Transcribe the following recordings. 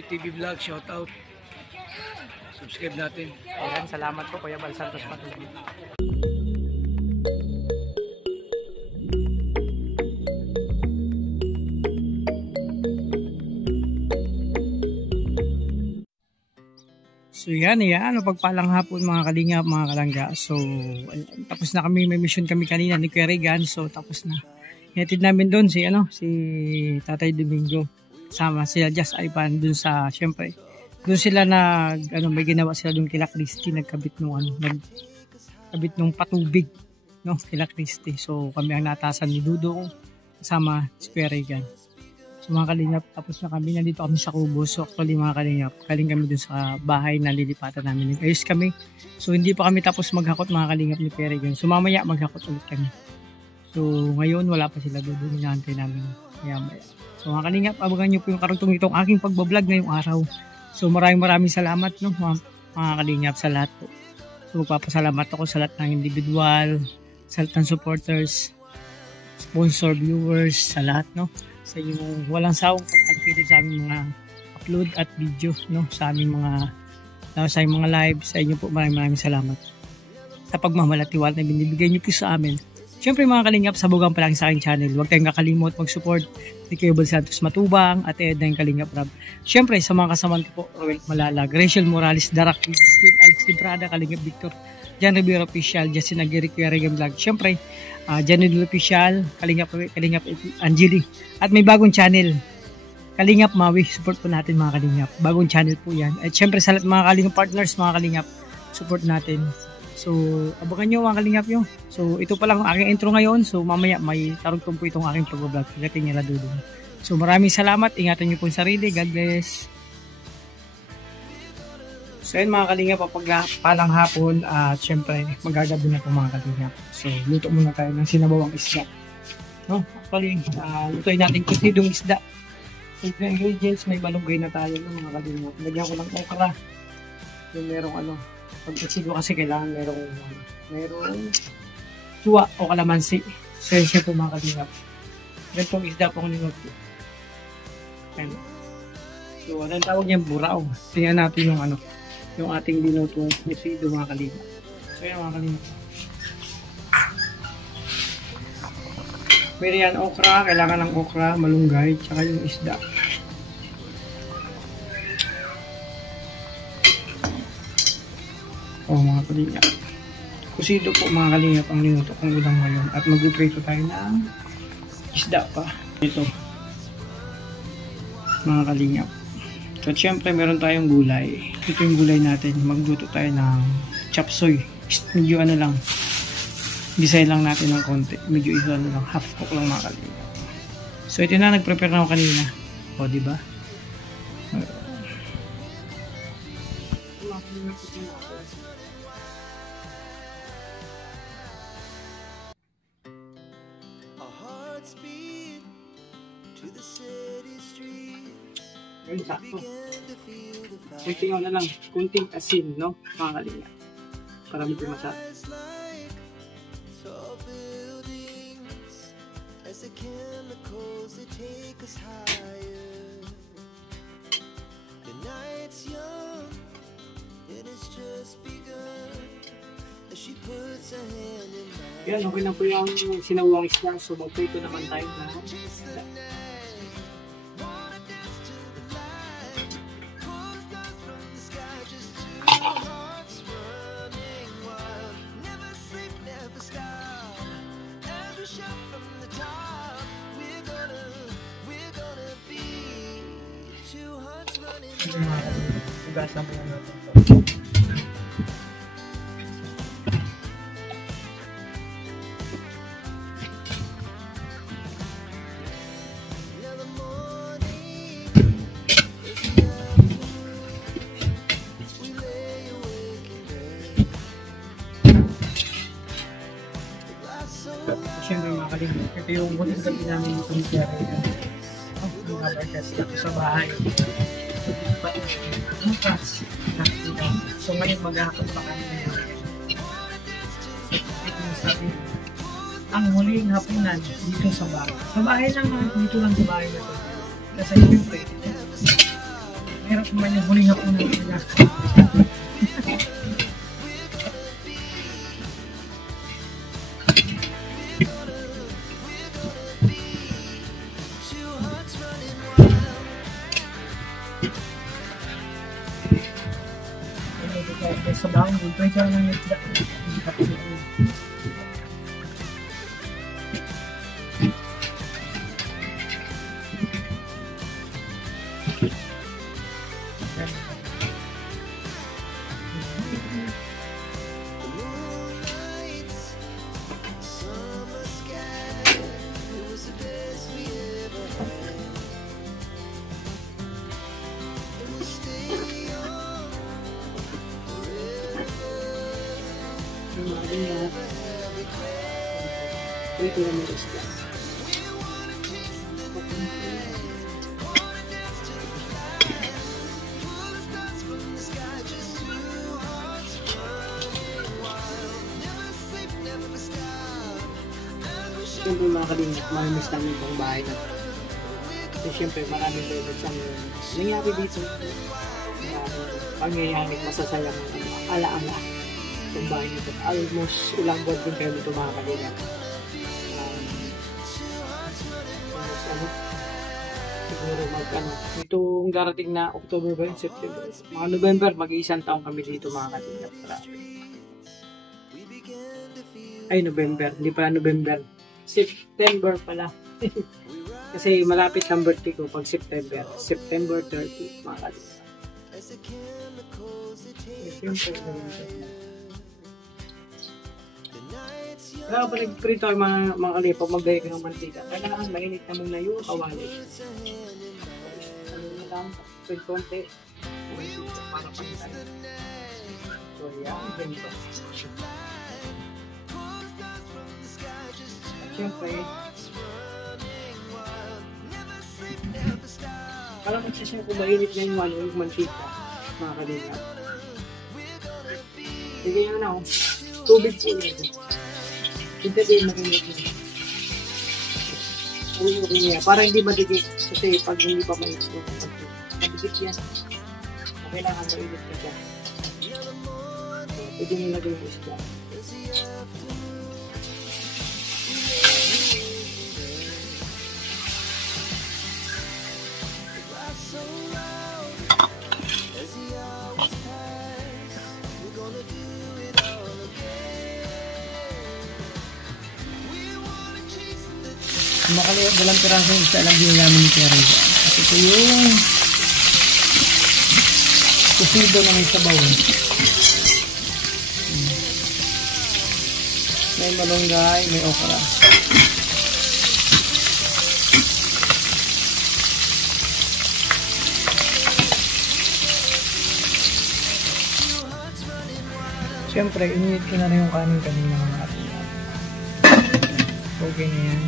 TV Vlog, shout out. Subscribe natin. Ayan, salamat po Kuya Bal Santos Matubig. So yan, pagpalang hapon mga kalingap, mga kalangga. So tapos na kami, may mission kami kanina ni Kuya Regan. So tapos na. Hinatid namin doon si Tatay Domingo. Sama sila Just Ivan doon sa, syempre, doon sila may ginawa sila doon kila Christy, nagkabit nung patubig, no, kila Christy. So kami ang natasan ni Dudong kasama si Kuya Regan. So mga kalingap, tapos na kami, nandito kami sa Kubo. So actually mga kalingap, galing kami dun sa bahay na lilipatan namin. Ayos kami. So hindi pa kami tapos maghakot mga kalingap ni Kuya Regan. So mamaya maghakot ulit kami. So ngayon wala pa sila doon, hinahantay namin. Maya. So mga kalingap, abangan nyo po yung karugtong itong aking pagbablog ngayong araw. So maraming salamat, no, mga kalingap, sa lahat po. So magpapasalamat ako sa lahat ng individual, sa lahat ng supporters, sponsor, viewers, sa lahat, no, sa inyong walang sawang pagtagpilit sa aming mga upload at video, no, sa aming mga live. Sa inyo po maraming salamat sa pagmamahal at tiwala na binibigay nyo po sa amin. Siyempre mga kalingap, sabugan pa lang sa aking channel. Huwag tayong kakalimot mag-support ni Kuya Bal Santos Matubang at Edna yung Kalingap Rab. Siyempre sa mga kasamaan ko po, Roel Malalag, Rachel Morales, Darak, Steve, Alex Librada, Kalingap Victor, Jan Rivera Official, Justin Aguirre, Kuya Regan Vlog. Siyempre, Janil Official, Kalingap Angeli. At may bagong channel, Kalingap Mawi. Support po natin mga kalingap. Bagong channel po yan. At siyempre sa lahat mga kalingap partners, mga kalingap, support natin. So, abangan nyo mga kalingap nyo. So, ito pa lang ang aking intro ngayon. So, mamaya may tarugtong po itong aking pag-vlog. Pagdating nila doon. So, maraming salamat. Ingatan nyo po yung sarili. God bless. So, yun mga kalingap, palang hapon. At syempre, magagabi na po mga kalingap. So, luto muna tayo ng sinabawang isda. No? Actually, lutoin natin kusidong isda. So, yung ingredients, may malunggay na tayo, no, mga kalingap. Lagyan ko ng okra. Yung merong pagkasigo kasi kailangan merong suwa o kalamansi. So yun siya po mga kalingap. Ganitong isda po kung niluto. So anong tawag niyang burao. Tingnan natin yung ating dinutong kusido mga kalingap. So yun mga kalingap. Pero yan okra, kailangan ng okra, malunggay, tsaka yung isda. Mga kalingap, kusido po mga kalingap ang linuto kong ulam ngayon. At mag-prito tayo ng isda pa ito mga kalingap. So syempre meron tayong gulay. Ito yung gulay natin. Magluto tayo ng chop suey. Medyo lang, design lang natin ng konti. Medyo lang, half cook lang mga kalingap. So ito na, nag-prepare na ako kanina. O diba? Ayun, sakto. Kunting lang, kunting asin, no, mga kalingap, para medyo masarap. Yan, okay na po yung sinawang isda. So magprito naman tayo na isda. Ugasan mo natin ito. Siyempre mga kalingap, ito yung buong gabi namin dito ni Kuya Regan. Ito sa bahay. So ngayon maghahapon pa kami ngayon. Ang huling hapunan dito sa bahay. Sa bahay lang, dito lang sa bahay na ito. Kasi siyempre, hirap naman yung huling hapon na nila. Sa daong, ito siya ng nagda. Ito naman ito sila. Siyempre mga kalingap, mamimiss namin itong bahay na. So siyempre maraming toilets ang nangyari dito. Pangyayari masasayang alaala itong bahay nito. Almost ilang buwan din kayo nito mga kalingap. Siguro itong darating na October ba yun? September, mga November, mag-iisang taong kami dito mga kalingap. Ay, November, hindi pala November, September pala. Kasi malapit ang birthday ko pag September 30 mga kalingap. Kaya pa nagprito ay mga kalipag magdaya ka ng mantika. Kailangan mainit na muna yung kawali. Ano na lang, konti. Para pantay. So yan, ganito. At syempre, para magsasya kung mainit na yung mantika, mga kalingap. Sige yan ako, tubig po nito. Hindi din marinit niya. Uwi niya. Para hindi madikit. Kasi pag hindi pa mainit ko, madikit yan. Kailangan mainit ka dyan. Pwede nilagay yung isda. Makaliwag walang piraso yung isa lang din namin ni Karen. At ito yung kusido ng sabaw. May malunggay, may okra. Siyempre, init ko na rin yung kanin kanina mga atin. Okay na yan.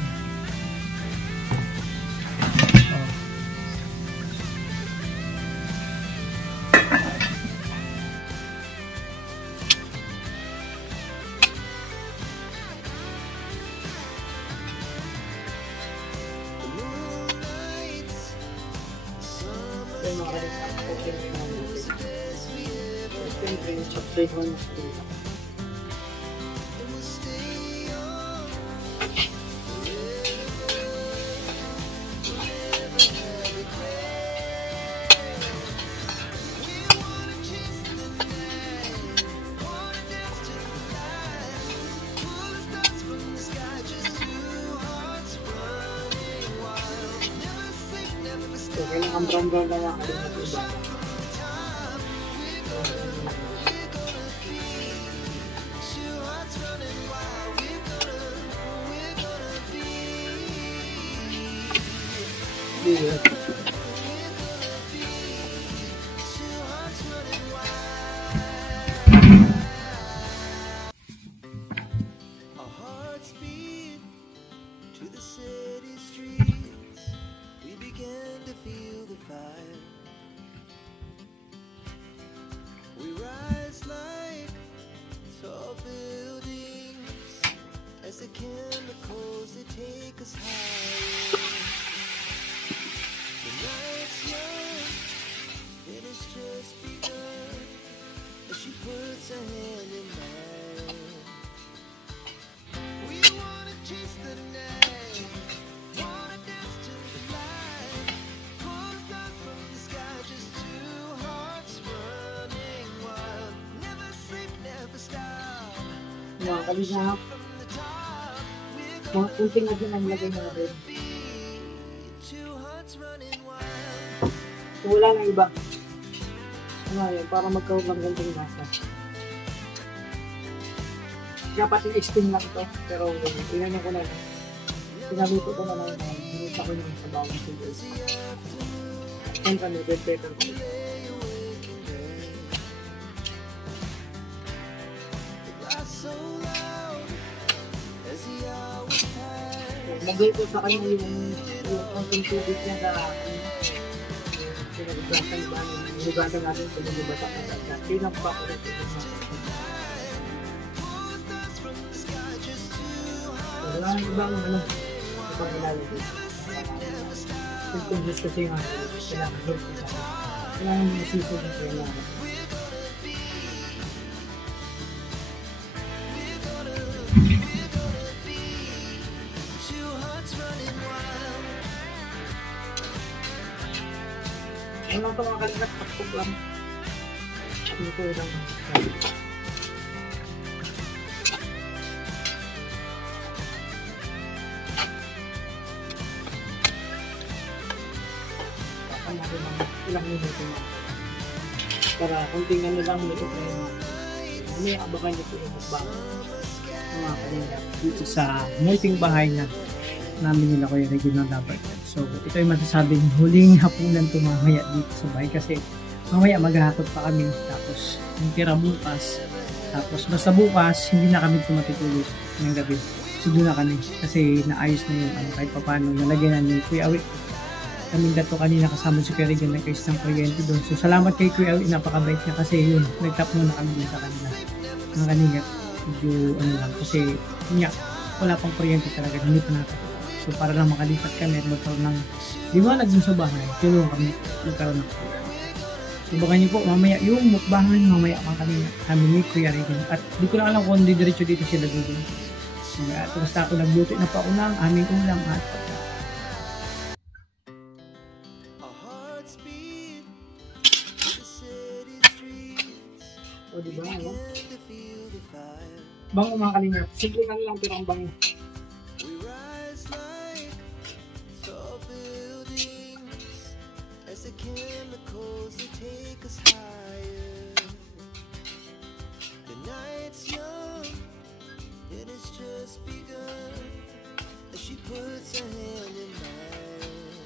Kailangan brown-brown na lang alam natin ba? Yeah. Mga kalingap, mga kunting natin ang lagay natin. So, wala nang iba. Ano yun, para magkaroon ng ganitong lasa. Dapat i-steam lang ito, pero ilan ko na lang. Pinaluto ko na lang, minuta ko yung sa bawang tubig. Yan kami, red pepper ko. Lagay ko sa kanya yung konting tubig niya sa pinag-ibrasan ba, yung natin sa mga bata na pinagpa ko rin ito sa wala nang ibang kapag ilalagay symptoms kasi nga kailangan doon kailangan mga sisod na kailangan. Ano ito mga kalingap, pakpok lang. Dito lang. Pakan natin ng ilang minuto mga para kunting ano lang minuto na yun. May abakan nyo po yung mukbang mga kalingap dito sa munting bahay na namin nila Kuya Reggie ng Dapat. So, ito yung masasabing huling hapunan ito mamaya dito sa bahay kasi mamaya maghahakot pa kami tapos yung tira bukas tapos basta bukas hindi na kami tumatutulog ng gabi. So, doon na kami kasi naayos na yung kahit pa paano nalagyan na ni Kuya Awi. Kaming dato kanina kasama si Kuya Reggie nag-ayos ng kuryente doon. So, salamat kay Kuya Awi, napakabait niya kasi yun, nag-tap muna kami din sa kanila. Mga kanina, medyo ano lang kasi niya, wala pang kuryente talaga, hindi pa nakatapos. So, para lang makalipat kami at magkaroon ng liwanag dun sa bahay, tulungan kami magkaroon ng kuya. So, baka niyo po, mamaya yung mukbangan, mamaya kanina kami ni Kuya Reggie. At di ko lang alam kung hindi diretso dito sila dito. At basta ako nagluto na pa unang aming ulam at pagkain. O, diba? Ano? Bango mga kalingap. Simple ka lang pero ang bango. Chemicals that take us higher. The night's young, it has just begun. As she puts her hand in mine,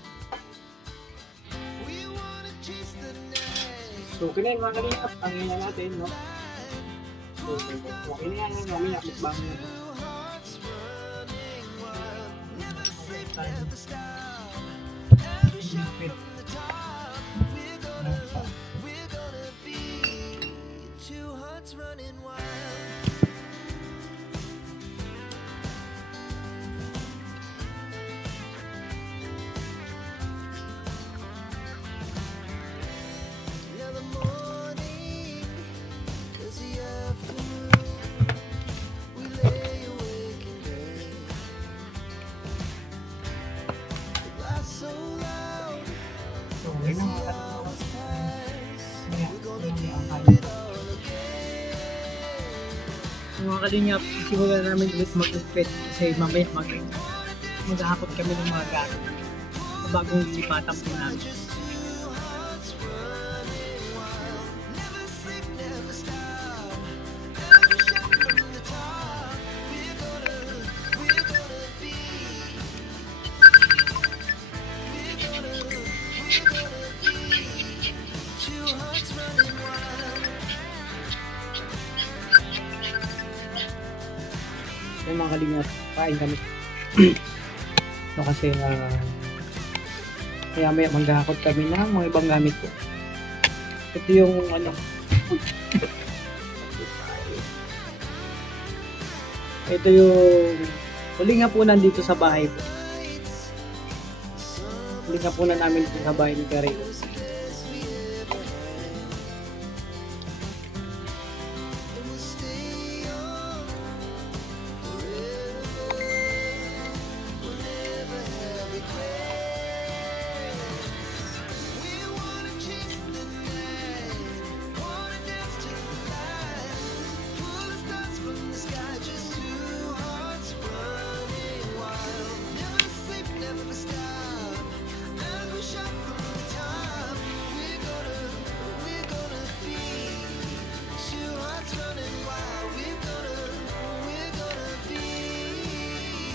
we wanna chase the night. So, kinain mga kalingap, ang ina natin, no? So, okay na yan, mamaya mukbang na ito. Mga kalingap, simulan namin ulit mag-upit kasi mamaya maghahakot kami ng mga gamit bagong lilipatan po namin. Yung mga kalingap, kain kami. So kasi kaya may maghahakot kami ng mga ibang gamit ko. Ito yung ano ito yung huling hapunan dito sa bahay po. Huling hapunan namin dito sa bahay ni Kari.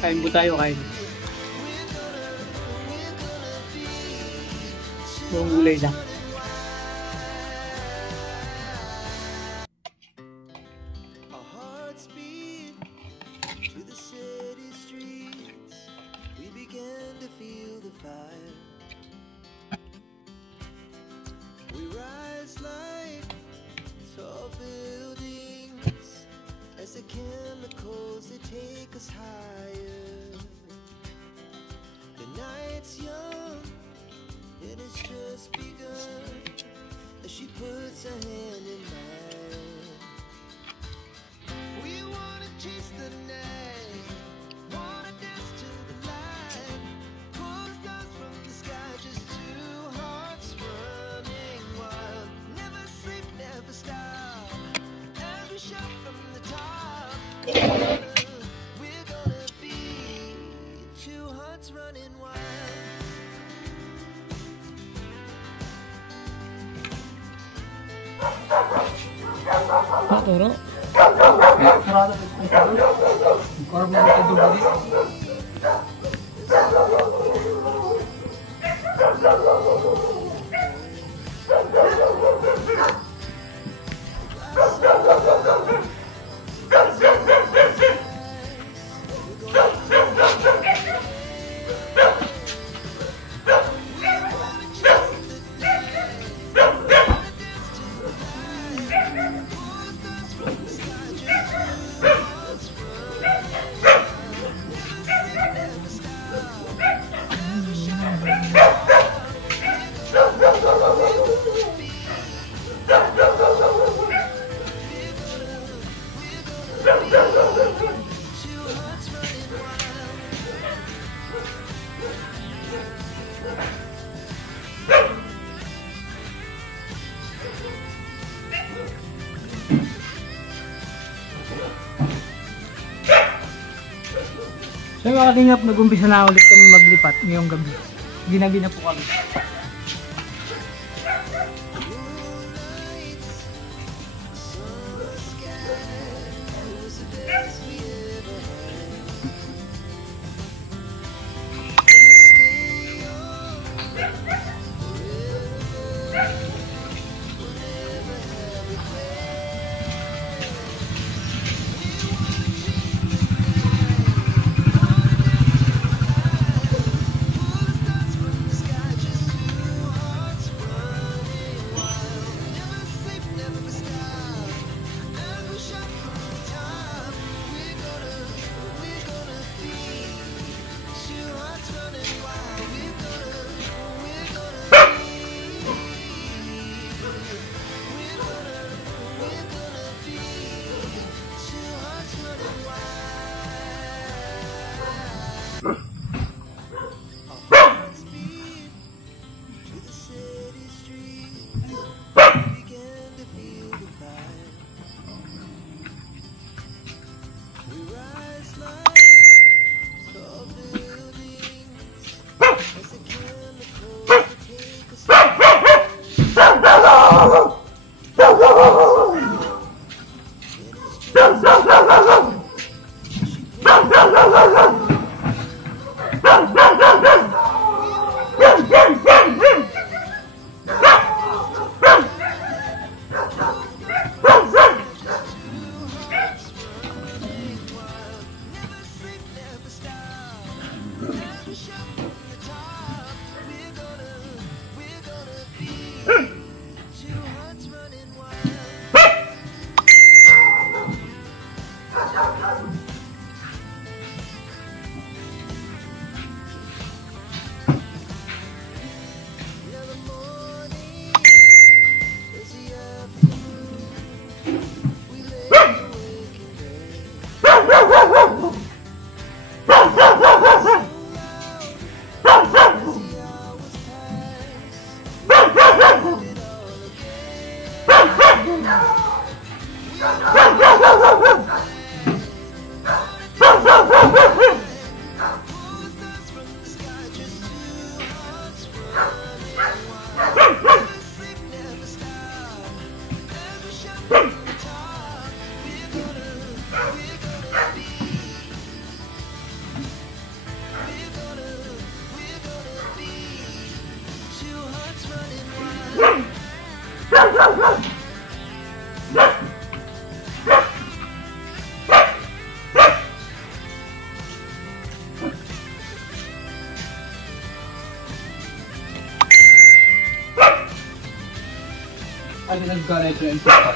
Kain po tayo, kain. Buong gulay lang. Our hearts beat to the city streets. We began to feel the fire. We rise like tall buildings as the chemicals they take us higher. The night's young, it has just begun as she puts her hand in mine. We wanna chase the night, wanna dance to the light, pull the stars from the sky, just two hearts running wild. Never sleep, never stop, as we shout from the top. We're gonna be two hearts running wild. Toro. So mga kalingap, nag-umpisa na ulit kami maglipat ngayong gabi. Ginagina po kami. kami nagkareto yung total.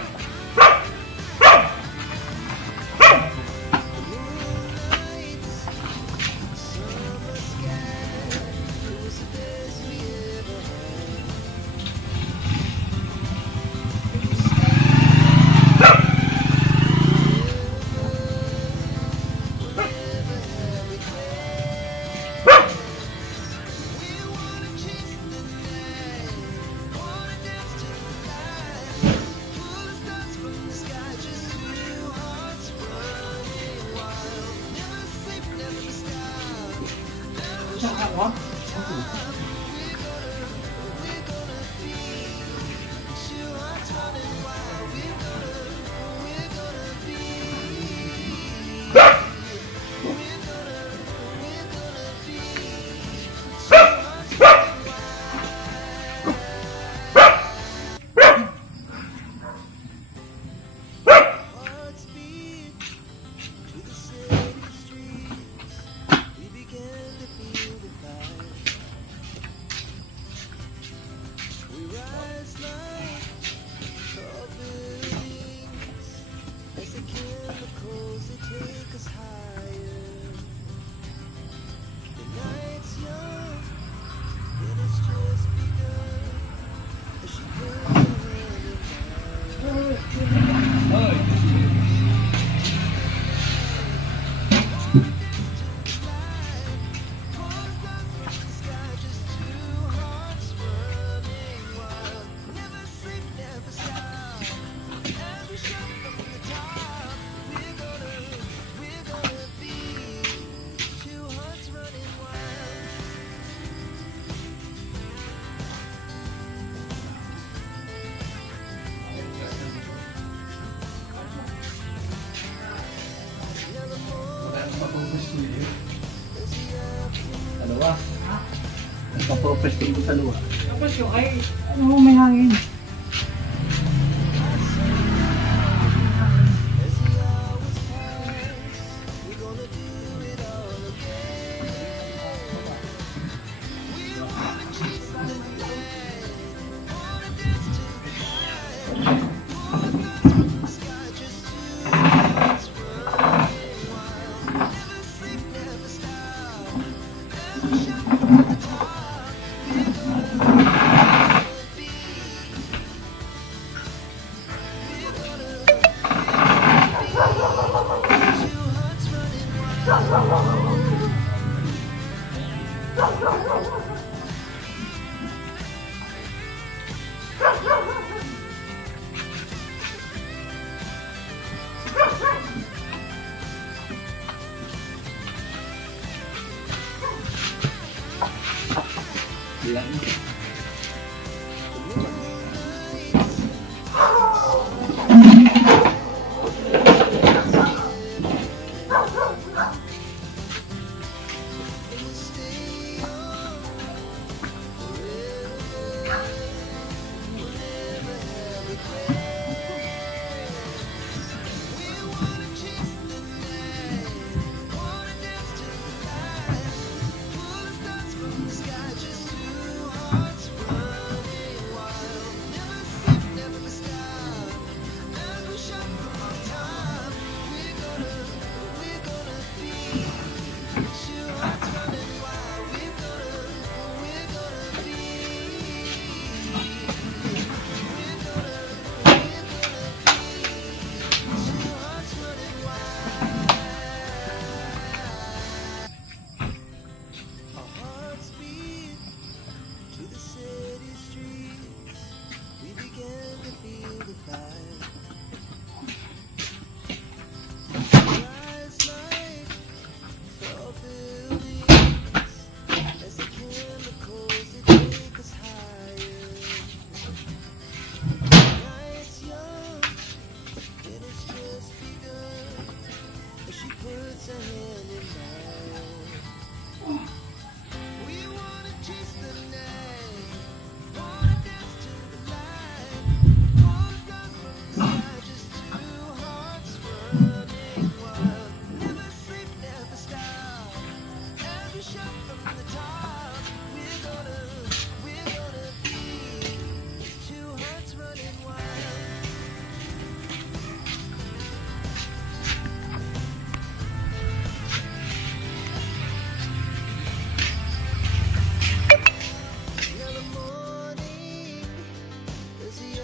Dalawa. Nagpa-propose ko sa luwa. Tapos yung ay, ano may hangin.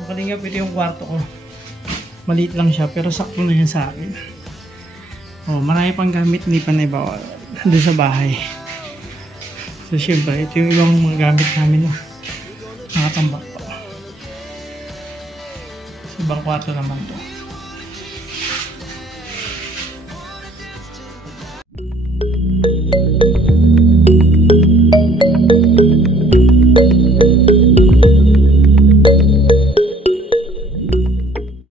So kalingap, ito yung kwarto ko. Maliit lang siya pero sakto na yan sa akin. Oh, marami pang gamit hindi pa naibawa doon sa bahay. So syempre, ito yung ibang mga gamit namin na nakatambak pa. Sa ibang kwarto naman to.